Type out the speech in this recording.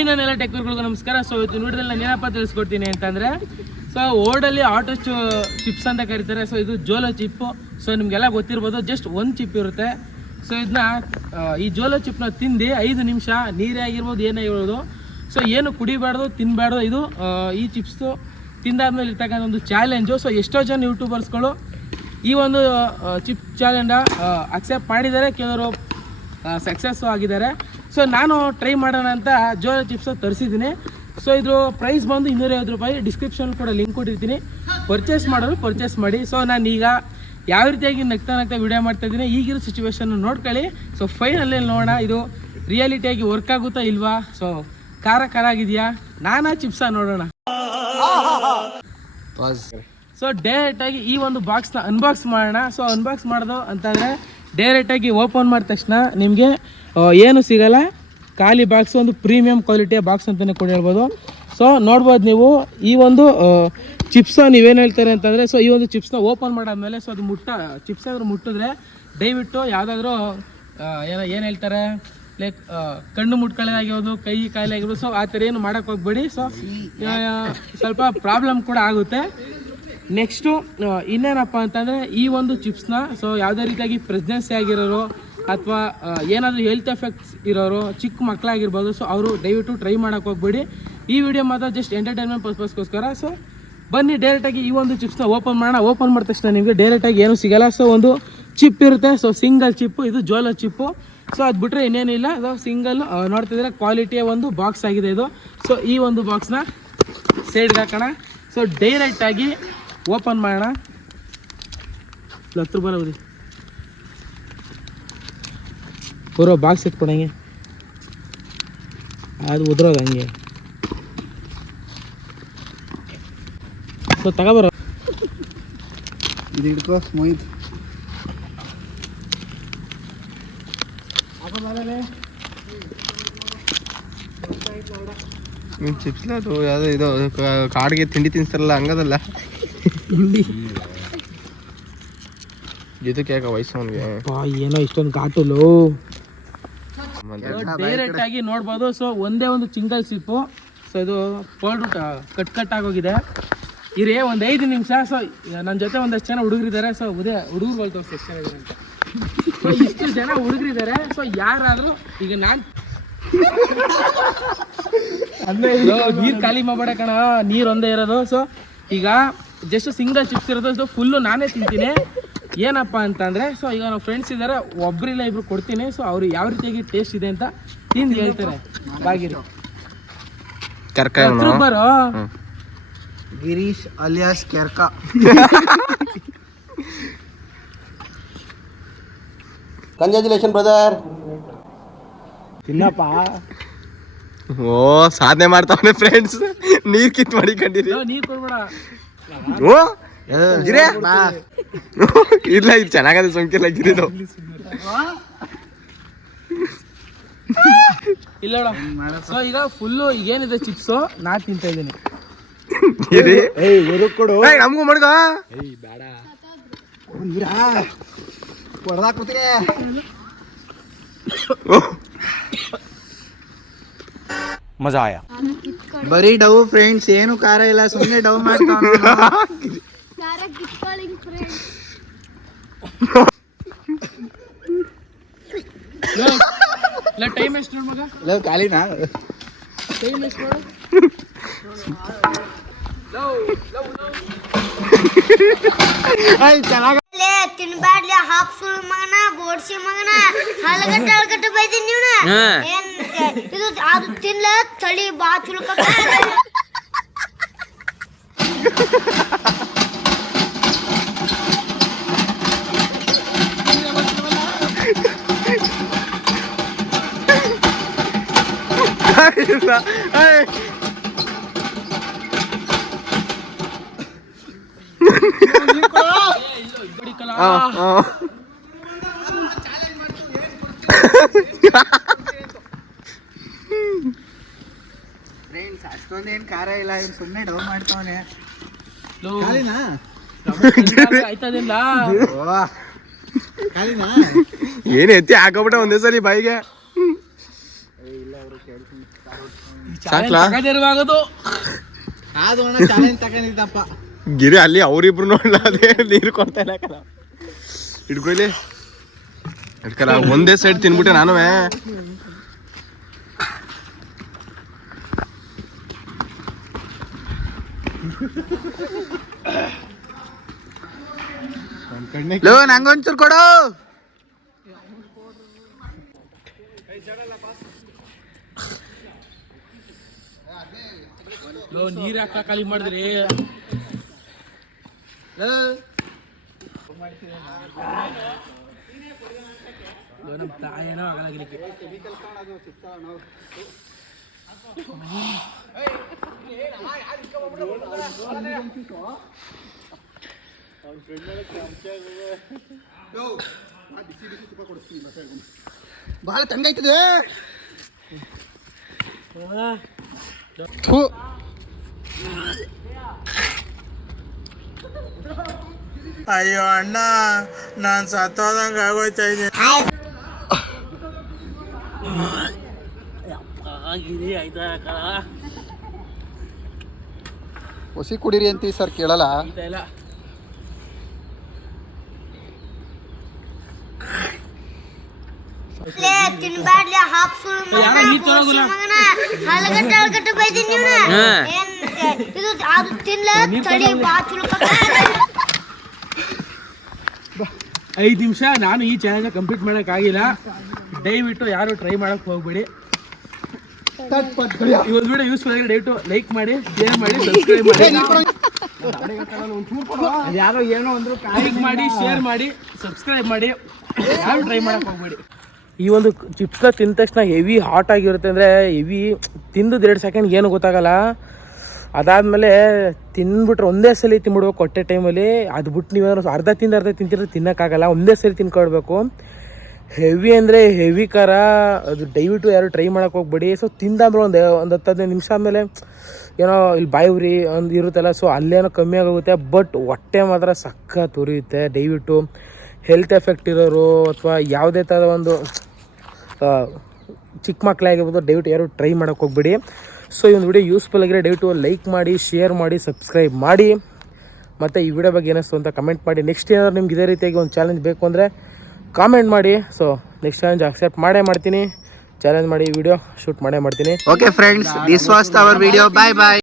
Hi ನಾನೆಲ್ಲ ಟೆಕ್ನಿಕ್ಗಳಿಗೂ ನಮಸ್ಕಾರ. So ಇವತ್ತು ವಿಡಿಯೋದಲ್ಲಿ ನಾನು ಏನಪ್ಪ ತಿಳಿಸ್ಕೊಡ್ತೀನಿ ಅಂತಂದರೆ, ಸೊ ಓಡಲ್ಲಿ ಆಟೋ ಚಿಪ್ಸ್ ಅಂತ ಕರೀತಾರೆ. ಸೊ ಇದು ಜೋಲೋ ಚಿಪ್ಪು. ಸೊ ನಿಮಗೆಲ್ಲ ಗೊತ್ತಿರ್ಬೋದು, ಜಸ್ಟ್ ಒಂದು ಚಿಪ್ ಇರುತ್ತೆ. ಸೊ ಇದನ್ನ ಈ ಜೋಲೋ ಚಿಪ್ನ ತಿಂದು 5 ನಿಮಿಷ ನೀರೇ ಆಗಿರ್ಬೋದು ಏನೇ ಆಗಿರ್ಬೋದು, ಸೊ ಏನು ಕುಡಿಬಾರ್ದು ತಿನ್ನಬಾರ್ದು. ಇದು ಈ ಚಿಪ್ಸು ತಿಂದಾದ್ಮೇಲೆ ಇರ್ತಕ್ಕಂಥ ಒಂದು ಚಾಲೆಂಜು. ಸೊ ಎಷ್ಟೋ ಜನ ಯೂಟ್ಯೂಬರ್ಸ್ಗಳು ಈ ಒಂದು ಚಿಪ್ ಚಾಲೆಂಜ ಅಕ್ಸೆಪ್ಟ್ ಮಾಡಿದ್ದಾರೆ, ಕೆಲವರು ಸಕ್ಸಸ್ಸು ಆಗಿದ್ದಾರೆ. ಸೊ ನಾನು ಟ್ರೈ ಮಾಡೋಣ ಅಂತ ಜೋಲೋ ಚಿಪ್ಸು ತರಿಸಿದ್ದೀನಿ. ಸೊ ಇದ್ರ ಪ್ರೈಸ್ ಬಂದು 250 ರೂಪಾಯಿ. ಡಿಸ್ಕ್ರಿಪ್ಷನ್ ಕೂಡ ಲಿಂಕ್ ಕೊಟ್ಟಿರ್ತೀನಿ, ಪರ್ಚೇಸ್ ಮಾಡೋರು ಪರ್ಚೇಸ್ ಮಾಡಿ. ಸೊ ನಾನು ಈಗ ಯಾವ ರೀತಿಯಾಗಿ ನಗ್ತಾ ವಿಡಿಯೋ ಮಾಡ್ತಾಯಿದ್ದೀನಿ, ಈಗಿರೋ ಸಿಚುವೇಶನ್ ನೋಡ್ಕೊಳ್ಳಿ. ಸೊ ಫೈನಲ್ಲಿ ನೋಡೋಣ ಇದು ರಿಯಾಲಿಟಿಯಾಗಿ ವರ್ಕ್ ಆಗುತ್ತಾ ಇಲ್ವಾ, ಸೊ ಖಾರ ಆಗಿದೆಯಾ, ನಾನಾ ಚಿಪ್ಸ ನೋಡೋಣ. ಸೊ ಡೈರೆಕ್ಟಾಗಿ ಈ ಒಂದು ಬಾಕ್ಸ್ನ ಅನ್ಬಾಕ್ಸ್ ಮಾಡೋಣ. ಸೊ ಅನ್ಬಾಕ್ಸ್ ಮಾಡೋದು ಅಂತಂದರೆ ಡೈರೆಕ್ಟಾಗಿ ಓಪನ್ ಮಾಡಿದ ತಕ್ಷಣ ನಿಮಗೆ ಏನು ಸಿಗಲ್ಲ, ಖಾಲಿ ಬಾಕ್ಸ್, ಒಂದು ಪ್ರೀಮಿಯಂ ಕ್ವಾಲಿಟಿಯ ಬಾಕ್ಸ್ ಅಂತಲೇ ಕೂಡ ಹೇಳ್ಬೋದು. ಸೊ ನೋಡ್ಬೋದು ನೀವು ಈ ಒಂದು ಚಿಪ್ಸ ನೀವೇನು ಹೇಳ್ತಾರೆ ಅಂತಂದರೆ, ಸೊ ಈ ಒಂದು ಚಿಪ್ಸ್ನ ಓಪನ್ ಮಾಡಾದ್ಮೇಲೆ ಸೊ ಅದು ಚಿಪ್ಸ್ ಆದರೂ ಮುಟ್ಟಿದ್ರೆ ದಯವಿಟ್ಟು ಯಾವುದಾದ್ರೂ ಏನು ಹೇಳ್ತಾರೆ ಲೈಕ್ ಕಣ್ಣು ಮುಟ್ಕೊಳ್ಳೆ ಆಗಿರೋದು, ಕೈ ಕಾಯಿಲೆ ಆಗಿರ್ಬೋದು. ಸೊ ಆ ಥರ ಏನು ಮಾಡೋಕ್ಕೆ ಹೋಗ್ಬೇಡಿ. ಸೊ ಸ್ವಲ್ಪ ಪ್ರಾಬ್ಲಮ್ ಕೂಡ ಆಗುತ್ತೆ. ನೆಕ್ಸ್ಟು ಇನ್ನೇನಪ್ಪ ಅಂತಂದರೆ ಈ ಒಂದು ಚಿಪ್ಸ್ನ ಸೊ ಯಾವುದೇ ರೀತಿಯಾಗಿ ಪ್ರೆಗ್ನೆನ್ಸಿ ಆಗಿರೋರು ಅಥವಾ ಏನಾದರೂ ಹೆಲ್ತ್ ಎಫೆಕ್ಟ್ಸ್ ಇರೋರು, ಚಿಕ್ಕ ಮಕ್ಕಳಾಗಿರ್ಬೋದು, ಸೊ ಅವರು ದಯವಿಟ್ಟು ಟ್ರೈ ಮಾಡೋಕ್ಕೆ ಹೋಗ್ಬೇಡಿ. ಈ ವಿಡಿಯೋ ಮಾತ್ರ ಜಸ್ಟ್ ಎಂಟರ್ಟೈನ್ಮೆಂಟ್ ಪರ್ಪಸ್ಗೋಸ್ಕರ. ಸೊ ಬನ್ನಿ ಡೈರೆಕ್ಟಾಗಿ ಈ ಒಂದು ಚಿಪ್ಸ್ನ ಓಪನ್ ಮಾಡೋಣ. ಓಪನ್ ಮಾಡಿದ ತಕ್ಷಣ ನಿಮಗೆ ಡೈರೆಕ್ಟಾಗಿ ಏನೂ ಸಿಗೋಲ್ಲ. ಸೊ ಒಂದು ಚಿಪ್ ಇರುತ್ತೆ, ಸೊ ಸಿಂಗಲ್ ಚಿಪ್ಪು, ಇದು ಜೋಲೋ ಚಿಪ್ಪು. ಸೊ ಅದು ಬಿಟ್ಟರೆ ಇನ್ನೇನಿಲ್ಲ, ಅದು ಸಿಂಗಲ್ ನೋಡ್ತಿದ್ರೆ ಕ್ವಾಲಿಟಿಯ ಒಂದು ಬಾಕ್ಸ್ ಆಗಿದೆ ಇದು. ಸೊ ಈ ಒಂದು ಬಾಕ್ಸ್ನ ಸೈಡ್ಗೆ ಹಾಕೋಣ. ಸೊ ಡೈರೆಕ್ಟಾಗಿ ಓಪನ್ ಮಾಡೋಣ. 10 ರೂಪಾಯಿ ಹೋಗಿ ಬರೋ ಬಾಕ್ಸ್ ಎತ್ಕೊಡಂಗೆ, ಅದು ಉದ್ರೋದು ಹಂಗೆ. ಸೊ ತಗೋಬರೋ, ಇದು ಹಿಡ್ಕೋ ಮೋಹಿತ್. ಚಿಪ್ಸ್ಲ ಅದು ಯಾವುದೋ ಇದು ಕಾಡಿಗೆ ತಿಂಡಿ ತಿನ್ನಿಸ್ತಾರಲ್ಲ ಹಂಗದಲ್ಲ ಹಿಂಡಿ. ಇದಕ್ಕೆ ಯಾಕೆ ವಯಸ್ಸು ಅವನಿಗೆ ಏನೋ ಇಷ್ಟೊಂದು ಘಾಟುಲು. ಡೈರೆಕ್ಟ್ ಆಗಿ ನೋಡ್ಬೋದು. ಸೊ ಒಂದೇ ಒಂದು ಸಿಂಗಲ್ ಸಿಪ್ಪು. ಸೊ ಇದು ಪೌಡ್ರ್ ಕಟ್ ಆಗೋಗಿದೆ. ಇರೇ ಒಂದು 5 ನಿಮಿಷ. ಸೊ ನನ್ನ ಜೊತೆ ಒಂದಷ್ಟು ಜನ ಹುಡುಗರಿದ್ದಾರೆ. ಸೊ ಹುಡುಗರುಗಳು ತೋರಿಸಿ ಎಷ್ಟು ಜನ ಇದ್ದಾರೆ ಅಂತ. ಸೊ ಇಷ್ಟು ಜನ ಹುಡುಗರಿದ್ದಾರೆ. ಸೊ ಯಾರಾದರೂ ಈಗ ನಾನು ಅಂದರೆ ನೀರು ಖಾಲಿ ಮಾಡಬೇಡ ಕಣ, ನೀರು ಒಂದೇ ಇರೋದು. ಸೊ ಈಗ ಜಸ್ಟ್ ಸಿಂಗಲ್ ಚಿಪ್ಸ್ ಇರೋದು. ಸೊ ಫುಲ್ಲು ನಾನೇ ತಿಂತೀನಿ. ಏನಪ್ಪ ಅಂತಂದರೆ, ಸೊ ಈಗ ನಾವು ಫ್ರೆಂಡ್ಸ್ ಇದ್ದಾರೆ, ಒಬ್ಬರಿಲ್ಲ ಇಬ್ರು ಕೊಡ್ತೀನಿ. ಸೊ ಅವರು ಯಾವ ರೀತಿಯಾಗಿ ಟೇಸ್ಟ್ ಇದೆ ಅಂತ ತಿಂದು ಹೇಳ್ತಾರೆ. ಬಾಗಿರಿ ಬರೋ Girish alias Kerka. Congratulation brother. ತಿನ್ನಪ್ಪ. ಓ ಸಾಧನೆ ಮಾಡ್ತಾವನೆ ಫ್ರೆಂಡ್ಸ್. ನೀರ್ ಕಿತ್ ಮಾಡಿ ಕಂಡಿರಿ. ನೀರು ಕೊಡ್ಬೇಡ. ಓ ಇಲ್ಲ, ಇದು ಚೆನ್ನಾಗದೆ ಸೊಂಕಿಲ್ಲ ಗಿರಿದು. ಇಲ್ಲ ಸೊ ಈಗ ಫುಲ್ಲು ಏನಿದೆ ಚಿಪ್ಸು ನಾ ತಿಂತ ಇದ್ದೀನಿ. ಕೊಡು ನಮಗೂ ಮಡ್ಗ. ಬೇಡ ಹೊಡೆದಾಕ್ಬಿಡ್ತೀನಿ. ಮಜಾ ಆಯ. ಬರೀ ಡವ್ ಫ್ರೆಂಡ್ಸ್, ಏನು ಖಾರ ಇಲ್ಲ, ಸುಮ್ಮನೆ ಡವ್ ಮಾಡ್ತಾವ. ಟೈಮ್ ಎಷ್ಟು ನೋಡ್ ಮಗ? ಖಾಲಿನಾ? ಟೈಮ್ ಎಷ್ಟು ನೋಡು. ತಿನ್ಬಾಡ್ಲಿ ಹಾಫ್ ಸುಳ್ ಮಗನ, ಬೋಡ್ಸಿ ಮಗನ, ಹಲಗಟ್ಟ ಬೈದಿನಿ ನೀವ್ನ. ಇದು ಅದು ತಿನ್ಲ ತಳಿ ಬಾ ಚುಲ್ಕ. ಫ್ರೆಂಡ್ಸ್ ಅಷ್ಟೊಂದೇನು ಖಾರ ಇಲ್ಲ, ಇವ್ನು ಸುಮ್ಮನೆ ಡವ್ ಮಾಡ್ತಾವನೆ. ಏನು ಎತ್ತಿ ಹಾಕೋಬಿಟ್ಟ ಒಂದೇ ಸರಿ ಬಾಯಿಗೆ. ಸಾಕ್ಲಾ ತಗದಿರುವಾಗದು ಅದು ಚಾಲೆಂಜ್ ತಗೊಂಡಿದ್ದಪ್ಪ ಗಿರಿ ಅಲ್ಲಿ ಅವ್ರಿಬ್ರು ನೋಡ್ಲ ಅದೇ ನೀರು ಕೊಡ್ತಾ ಇಲ್ಲ ಹಿಡ್ಕೊಯ್ಲಿ ಹಿಡ್ಕಲ್ಲ ಒಂದೇ ಸೈಡ್ ತಿನ್ಬಿಟ್ಟೆ ನಾನು ನಂಗೊಂಚೂರು ಕೊಡು ನೀರ್ ಹಾಕ ಖಾಲಿ ಮಾಡಿದ್ರಿ ನಮ್ಮ ತಾಯೇನೋ ಆಗಲಾಗಿಲಿಕ್ಕೆ ಬಹಳ ತಂಗೈತದೆ ಅಯ್ಯೋ ಅಣ್ಣ ನಾನ್ ಸತ್ತೋದಂಗ ಆಗೋಯ್ತಾ ಇದ್ದೀನಿ ಹೊಸಿ ಕುಡೀರಿ ಅಂತೀವಿ ಸರ್ ಕೇಳಲ್ಲ ತಿನ್ಬ್ಯಾಡ್ಲಿ ಹಾಪ್ ಸುಳ್ಳು ಮಗನ ಹಲಗಟ್ಟ ಬೈದಿನಿ ಇದು ಅದು ತಿನ್ಲ ತಳಿ ಬಾ ಚುಲಕ 5 ನಿಮಿಷ ನಾನು ಈ ಚಾಲೆಂಜ್ ಕಂಪ್ಲೀಟ್ ಮಾಡೋಕ್ಕಾಗಿಲ್ಲ. ದಯವಿಟ್ಟು ಯಾರು ಟ್ರೈ ಮಾಡಕ್ ಹೋಗ್ಬೇಡಿ. ಈ ಒಂದು ವಿಡಿಯೋ ಯೂಸ್ಫುಲ್ ಆಗಿ ದಯವಿಟ್ಟು ಲೈಕ್ ಮಾಡಿ, ಶೇರ್ ಮಾಡಿ, ಸಬ್ಸ್ಕ್ರೈಬ್ ಮಾಡಿ. ಯಾರೋ ಏನೋ ಅಂದ್ರು ಲೈಕ್ ಮಾಡಿ, ಶೇರ್ ಮಾಡಿ, ಸಬ್ಸ್ಕ್ರೈಬ್ ಮಾಡಿ. ಯಾರು ಟ್ರೈ ಮಾಡಕ್ ಹೋಗ್ಬೇಡಿ. ಈ ಒಂದು ಚಿಪ್ಸ್ನ ತಿಂದ ತಕ್ಷಣ ಹೆವಿ ಹಾಟ್ ಆಗಿರುತ್ತೆ, ಅಂದರೆ ಹೆವಿ ತಿಂದು 2 ಸೆಕೆಂಡ್ ಏನು ಗೊತ್ತಾಗಲ್ಲ. ಅದಾದಮೇಲೆ ತಿಂದ್ಬಿಟ್ರೆ ಒಂದೇ ಸಲ ತಿನ್ಬಿಡ್ಬೇಕು ಹೊಟ್ಟೆ ಟೈಮಲ್ಲಿ. ಅದು ಬಿಟ್ಟು ನೀವೇನಾದ್ರು ಅರ್ಧ ತಿಂತಿದ್ರೆ ತಿನ್ನೋಕ್ಕಾಗಲ್ಲ, ಒಂದೇ ಸಲ ತಿನ್ಕೊಳ್ಬೇಕು. ಹೆವಿ ಅಂದರೆ ಹೆವಿ ಖಾರ, ಅದು ದಯವಿಟ್ಟು ಯಾರು ಟ್ರೈ ಮಾಡೋಕೆ ಹೋಗ್ಬೇಡಿ. ಸೊ ತಿಂದಾದ್ಮೇಲೆ ಒಂದು 10-15 ನಿಮಿಷ ಆದಮೇಲೆ ಏನೋ ಇಲ್ಲಿ ಬಾಯಿ ಉರಿ ಒಂದು ಇರುತ್ತಲ್ಲ, ಸೊ ಅಲ್ಲೇನೋ ಕಮ್ಮಿ ಆಗೋಗುತ್ತೆ. ಬಟ್ ಹೊಟ್ಟೆ ಮಾತ್ರ ಸಖತ್ ಉರಿಯುತ್ತೆ. ದಯವಿಟ್ಟು ಹೆಲ್ತ್ ಎಫೆಕ್ಟ್ ಇರೋರು ಅಥವಾ ಯಾವುದೇ ಥರದ ಒಂದು ಚಿಕ್ಕ ಮಕ್ಕಳೇ ಆಗಿರ್ಬೋದು, ದಯವಿಟ್ಟು ಯಾರು ಟ್ರೈ ಮಾಡೋಕೆ ಹೋಗ್ಬೇಡಿ. ಸೊ ಈ ಒಂದು ವಿಡಿಯೋ ಯೂಸ್ಫುಲ್ ಆಗಿರೋ ದಯವಿಟ್ಟು ಲೈಕ್ ಮಾಡಿ, ಶೇರ್ ಮಾಡಿ, ಸಬ್ಸ್ಕ್ರೈಬ್ ಮಾಡಿ. ಮತ್ತು ಈ ವಿಡಿಯೋ ಬಗ್ಗೆ ಏನಿಸ್ತು ಅಂತ ಕಮೆಂಟ್ ಮಾಡಿ. ನೆಕ್ಸ್ಟ್ ಏನಾದ್ರು ನಿಮ್ಗೆ ಇದೇ ರೀತಿಯಾಗಿ ಒಂದು ಚಾಲೆಂಜ್ ಬೇಕು ಅಂದರೆ ಕಾಮೆಂಟ್ ಮಾಡಿ. ಸೊ ನೆಕ್ಸ್ಟ್ ಚಾಲೆಂಜ್ ಅಕ್ಸೆಪ್ಟ್ ಮಾಡ್ತೀನಿ. ಚಾಲೆಂಜ್ ಮಾಡಿ ವಿಡಿಯೋ ಶೂಟ್ ಮಾಡೇ ಮಾಡ್ತೀನಿ. Okay friends, this was our video. Bye bye.